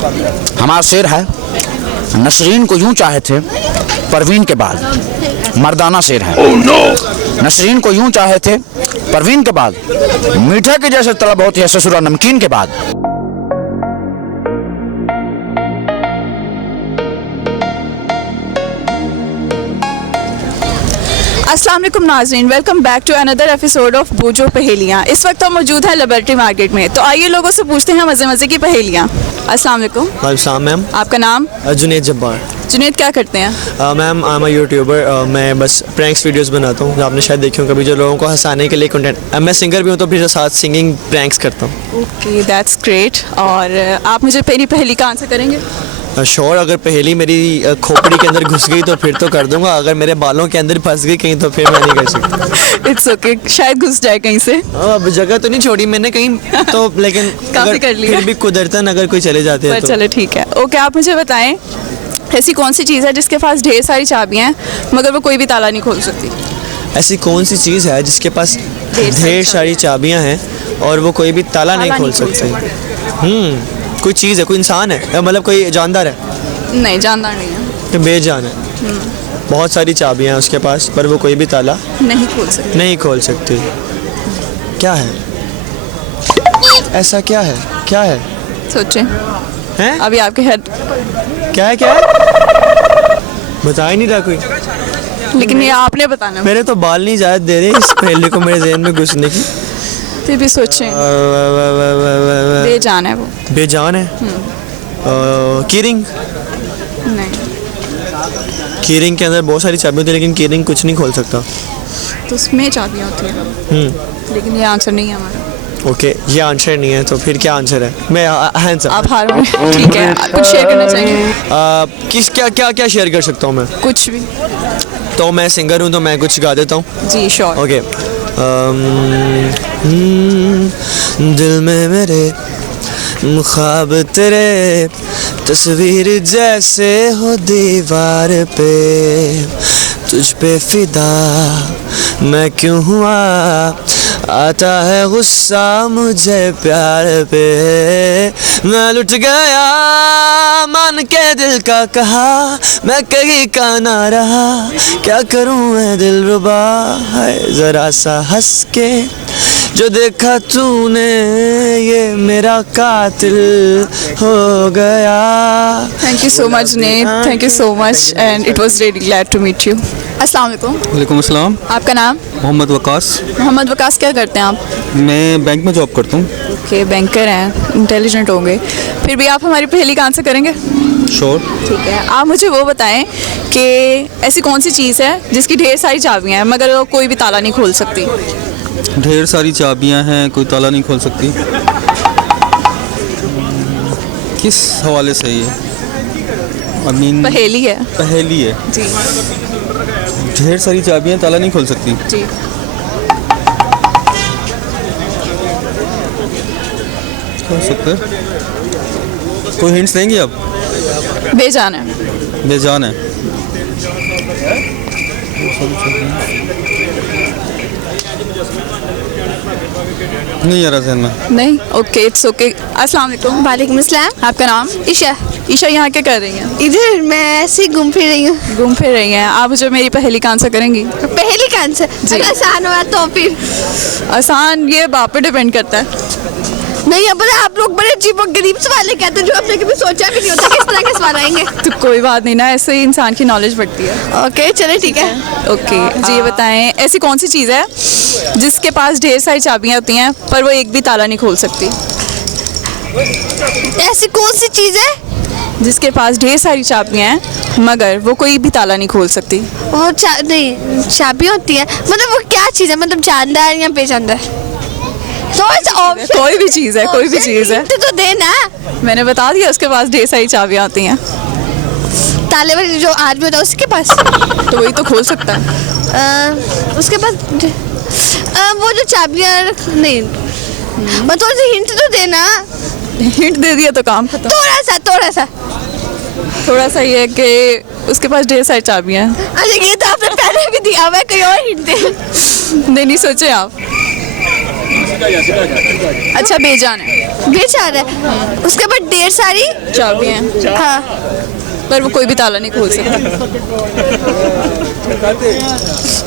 हमारा शेर है, नसरीन को यूं चाहे थे परवीन के बाद। मर्दाना शेर है। नसरीन को यूं चाहे थे परवीन के बाद, मीठे के जैसे तलब होती है ससुरा नमकीन के बाद। अस्सलाम वालेकुम नाज़रीन, welcome back to another episode of Boojho Paheliyan. इस वक्त हम मौजूद हैं लिबर्टी मार्केट में, तो आइए लोगों से पूछते हैं मज़े मज़े की पहेलियाँ। अस्सलाम वालेकुम। वालेकुम मैम। आपका नाम? जुनैद जब्बार। जुनैद, क्या करते हैं? Ma'am I am a YouTuber. मैं बस प्रैंक्स वीडियोस बनाता हूँ, जो आपने शायद देखी हो कभी, जो लोगों को हंसाने के लिए कंटेंट। मैं सिंगर भी हूँ, तो फिर साथ सिंगिंग प्रैंक्स करता हूँ। Okay, that's great. और आप मुझे पहली पहेली का आंसर करेंगे? श्योर। अगर पहेली मेरी खोपड़ी के अंदर घुस गई तो फिर तो कर दूंगा, अगर मेरे बालों के अंदर फंस गई कहीं तो फिर मैं नहीं कर सकता। इट्स ओके, शायद घुस जाए कहीं से। अब जगह तो नहीं छोड़ी मैंने कहीं तो, लेकिन काफी कर लिया। फिर भी कुदरतन अगर कोई चले जाते हैं तो। चलो ठीक है। ओके, आप मुझे बताएं, ऐसी कौन सी चीज़ है जिसके पास ढेर सारी चाबियाँ हैं मगर वो कोई भी ताला नहीं खोल सकती? ऐसी कौन सी चीज़ है जिसके पास ढेर सारी चाबियाँ हैं और वो कोई भी ताला नहीं खोल सकती? कोई चीज़ है, कोई इंसान है, मतलब कोई जानदार है? नहीं, जानदार नहीं है। तो बेजान है। बहुत सारी चाबियां हैं उसके पास, पर वो कोई भी ताला नहीं खोल सकती। क्या है ऐसा? क्या है? क्या है? सोचें। हैं? अभी आपके हेड। क्या है? क्या है? बता ही नहीं रहा कोई। लेकिन ये आपने बताना। मेरे तो बाल नहीं इजाज़त दे रहे इस पहेली को मेरे ज़हन में घुसने की। फिर भी सोचें। बेजान है वो। बेजान है। कीरिंग। नहीं। कीरिंग के अंदर बहुत सारी चाबियां होती है, लेकिन कीरिंग कुछ नहीं खोल सकता। तो उसमें चाबियां होती हैं। लेकिन ये आंसर नहीं है हमारा। ओके, ये आंसर नहीं है, तो फिर क्या आंसर है? मैं आंसर। आप हार में। ठीक है, कुछ शेयर करना चाहिए? किस क्या क्या क्या शेयर कर सकता हूँ मैं? कुछ भी। तो मैं सिंगर हूँ, तो मैं कुछ गा देता हूँ। जी श्योर। ओके। दिल में मेरे ख्वाब तेरे, तस्वीर जैसे हो दीवार पे, तुझ पे फिदा मैं क्यों हुआ, आता है गुस्सा मुझे प्यार पे, मैं लुट गया मान के दिल का कहा, मैं कहीं का ना रहा, क्या करूं मैं दिलरुबा, है जरा सा हंस के जो देखा तूने ये मेरा कातिल हो गया। Thank you so much Nate, thank you so much and it was really glad to meet you. अस्सलाम वालेकुम। वालेकुम अस्सलाम। आपका नाम? मोहम्मद वकास। मोहम्मद वकास, क्या करते हैं आप? मैं बैंक में जॉब करता हूँ। ओके, बैंकर हैं, इंटेलिजेंट होंगे। फिर भी आप हमारी पहेली का आंसर करेंगे? श्योर। ठीक है, आप मुझे वो बताएं कि ऐसी कौन सी चीज़ है जिसकी ढेर सारी चाबियाँ हैं मगर वो कोई भी ताला नहीं खोल सकती? ढेर सारी चाबियां हैं, कोई ताला नहीं खोल सकती। किस हवाले से ये? आई मीन पहेली है। पहेली है जी ढेर सारी चाबियां ताला नहीं खोल सकती। जी। हो सकता है, कोई हिंट्स देंगे आप? बेजान है। बेजान है। नहीं आ रहा ज़हन में। नहीं? Okay, it's okay. अस्सलाम वालेकुम। वालेकुम अस्सलाम। आपका नाम? ईशा। ईशा, यहाँ क्या कर रही हैं? इधर मैं ऐसे ही घूम फिर रही हूँ। घूम फिर रही हैं। आप मुझे मेरी पहेली का आंसर करेंगे? पहली का आंसर अगर आसान हुआ तो फिर आसान, ये बाप पे डिपेंड करता है। नहीं, अब आप लोग बड़े अजीब और गरीब सवाल कहते हैं जो हमने कभी सोचा भी नहीं होता किस तरह के सवाल आएंगे। तो कोई बात नहीं ना, ऐसे ही इंसान की नॉलेज बढ़ती है। ओके चले ठीक है। ओके जी, ये बताएं, ऐसी कौन सी चीज़ है जिसके पास ढेर सारी चाबियां होती हैं पर वो एक भी ताला नहीं खोल सकती? ऐसी कौन सी चीज़ है जिसके पास ढेर सारी चाबियां हैं मगर वो कोई भी ताला नहीं खोल सकती? और नहीं, चाबियां होती हैं, मतलब वो क्या चीज़ है, मतलब जानदार या बेजानदार? कोई भी चीज़ है, कोई भी चीज़ है। तो देना। मैंने बता दिया, उसके पास ढेर सारी चाबियां होती हैं। ताले वाले जो आदमी होता है उसके पास, तो वही तो खोल सकता है। उसके पास वो जो चाबियां नहीं, मैं थोड़ी सी हिंट तो देना। हिंट दे दिया तो काम खत्म। थोड़ा सा ये है कि उसके पास ढेर सारी चाबियां हैं। अच्छा, ये तो आपने पहले भी दिया हुआ है, कोई और हिंट दे। नहीं सोचे आप। अच्छा बेजान है, बेचार है, उसके बाद ढेर सारी चाबियां, हाँ पर वो कोई भी ताला नहीं खोल सकता।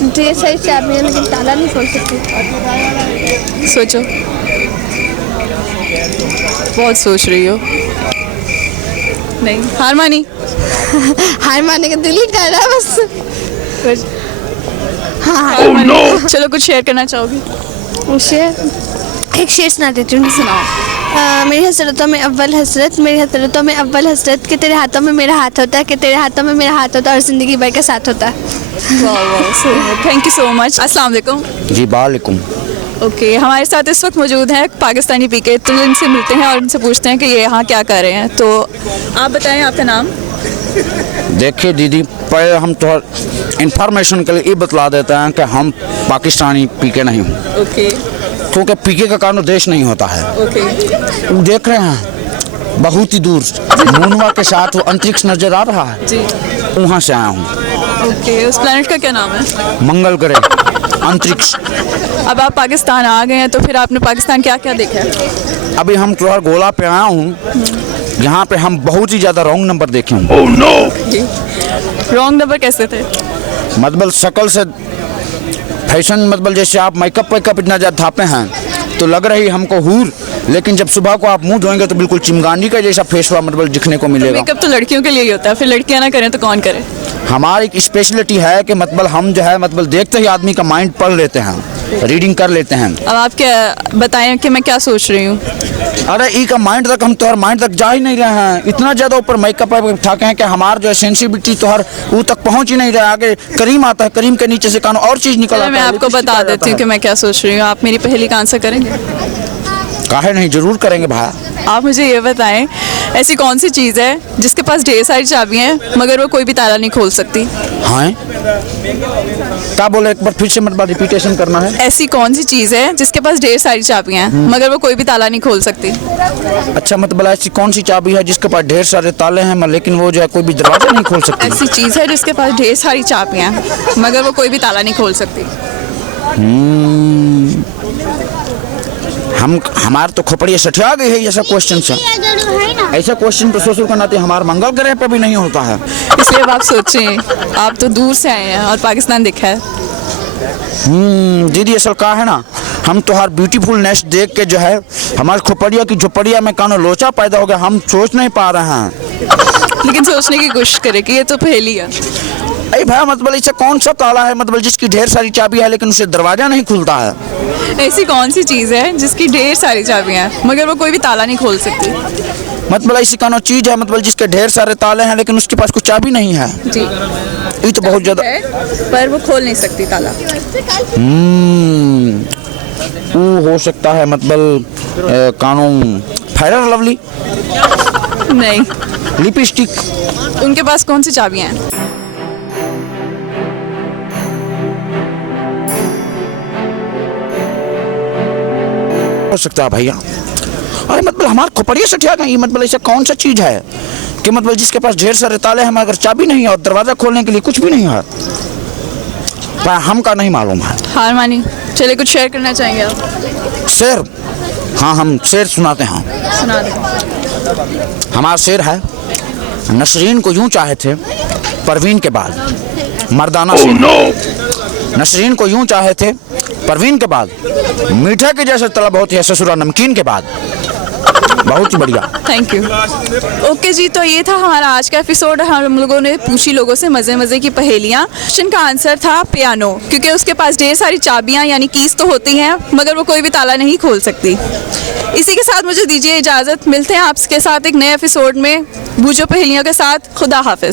ढेर सारी चाबियां लेकिन ताला नहीं खोल सकती। सोचो, बहुत सोच रही हो। नहीं, हार मानी? हार मारने का दिल ही कर रहा है बस। हाँ हार मानी। चलो कुछ शेयर करना चाहोगी? शेर, एक शेर सुना देती हूँ। सुनाओ। मेरी हसरतों में अव्वल हसरत, मेरी हसरतों में अव्वल हसरत, कि तेरे हाथों में मेरा हाथ होता है, कि तेरे हाथों में मेरा हाथ होता है और ज़िंदगी भर का साथ होता है। Thank you so much. अस्सलाम वालेकुम। जी वालेकुम। ओके, हमारे साथ इस वक्त मौजूद हैं पाकिस्तानी पीके, तो इनसे मिलते हैं और इनसे पूछते हैं कि ये यहाँ क्या कर रहे हैं। तो आप बताएं आपका नाम। देखिए दीदी, पहले हम तो इंफॉर्मेशन के लिए ये बतला देते हैं कि हम पाकिस्तानी पीके नहीं हूँ, ओके क्योंकि पीके का कानून देश नहीं होता है। ओके, देख रहे हैं बहुत ही दूर मूनवा के साथ वो अंतरिक्ष नजर आ रहा है, जी वहाँ से आया हूँ। ओके, उस प्लेनेट का क्या नाम है? मंगल ग्रह अंतरिक्ष। अब आप पाकिस्तान आ गए हैं, तो फिर आपने पाकिस्तान क्या क्या देखा है? अभी हम त्योहार गोला पे आया हूँ, यहाँ पे हम बहुत ही ज़्यादा रॉन्ग नंबर देखे हूँ। रॉन्ग नंबर कैसे थे? मतलब शक्ल से फैशन, मतलब जैसे आप मेकअप वेकअप इतना ज़्यादा थापे हैं तो लग रही हमको हूर, लेकिन जब सुबह को आप मुंह धोएंगे तो बिल्कुल चिमगानी का जैसा फेस हुआ मतलब दिखने को मिलेगा। मेकअप तो लड़कियों के लिए ही होता है, फिर लड़कियां ना करें तो कौन करे? हमारी एक स्पेशलिटी है कि मतलब हम जो है मतलब देखते ही आदमी का माइंड पढ़ लेते हैं, रीडिंग कर लेते हैं। अब आप क्या बताएं कि मैं क्या सोच रही हूँ? अरे ई का माइंड तक हम तोहर माइंड तक जा ही नहीं रहे हैं, इतना ज़्यादा ऊपर मेकअप ठाके हैं कि हमारा जो है सेंसिबिलिटी तोहर वो तक पहुँच ही नहीं रहा है। आगे करीम आता है, करीम के नीचे से कान और चीज़ निकल आता है। मैं आपको बता देती हूँ कि मैं क्या सोच रही हूँ। आप मेरी पहेली का आंसर करेंगे? काहे नहीं, जरूर करेंगे भाई। आप मुझे ये बताएं, ऐसी कौन सी चीज़ है जिसके पास ढेर सारी चाबियां हैं मगर वो कोई भी ताला नहीं खोल सकती? हाँ, क्या बोले, एक बार फिर से मतलब रिपीटेशन करना है। ऐसी कौन सी चीज़ है जिसके पास ढेर सारी चाबियां हैं मगर वो कोई भी ताला नहीं खोल सकती? अच्छा, मतलब ऐसी कौन सी चाबी है जिसके पास ढेर सारे ताले हैं लेकिन वो जो है कोई भी दरवाजा नहीं खोल सकती? ऐसी चीज़ है जिसके पास ढेर सारी चाबियां हैं मगर वो कोई भी ताला नहीं खोल सकती। हमारे तो खोपड़ी सठिया गई है ऐसा क्वेश्चन से। ऐसा क्वेश्चन तो सोचो का नाते हमारे मंगल ग्रह पे भी नहीं होता है। इसलिए अब आप सोचें, आप तो दूर से आए हैं और पाकिस्तान देखा है। दीदी असल का है ना, हम तो हर ब्यूटीफुलनेस देख के जो है हमारे खोपड़िया की झोपड़िया में कानो लोचा पैदा हो गया, हम सोच नहीं पा रहे हैं। लेकिन सोचने की कोशिश करें कि ये तो पहेली है। अरे भाई, मतलब ऐसा कौन सा ताला है मतलब जिसकी ढेर सारी चाबी है लेकिन उसे दरवाजा नहीं खुलता है? ऐसी कौन सी चीज़ है जिसकी ढेर सारी चाबियां हैं मगर वो कोई भी ताला नहीं खोल सकती? मतलब ऐसी कौन चीज है मतलब जिसके ढेर सारे ताले हैं लेकिन उसके पास कुछ चाबी नहीं है? जी, ये तो बहुत ज्यादा, पर वो खोल नहीं सकती ताला। वो हो सकता है मतलब कानून फेयर लवली, नहीं, लिपस्टिक। उनके पास कौन सी चाबियां हैं? हो सकता है भैया। अरे मतलब हमारे खोपड़िया से ठिया गई, मतलब ऐसा कौन सा चीज है कि मतलब जिसके पास ढेर सारे ताले हैं मगर चाबी नहीं है और दरवाजा खोलने के लिए कुछ भी नहीं है? हमका नहीं मालूम है। हार मानी? चलिए कुछ शेयर करना चाहेंगे आप? शेर? हाँ, हम शेर सुनाते हैं। सुना दें। हमारा शेर है, नसरीन को यूं चाहे थे परवीन के बाद मर्दाना शेर। नसरीन को यूं चाहे थे परवीन के बाद, मीठा के जैसे तलब होती है ससुरा नमकीन के बाद। बहुत ही बढ़िया, थैंक यू। ओके जी, तो ये था हमारा आज का एपिसोड। हम लोगों ने पूछी लोगों से मज़े मज़े की पहेलियाँ। क्वेश्चन का आंसर था पियानो, क्योंकि उसके पास ढेर सारी चाबियाँ यानी कीज तो होती हैं मगर वो कोई भी ताला नहीं खोल सकती। इसी के साथ मुझे दीजिए इजाज़त, मिलते हैं आपके साथ एक नए एपिसोड में बूझो पहेलियों के साथ। खुदा हाफिज़।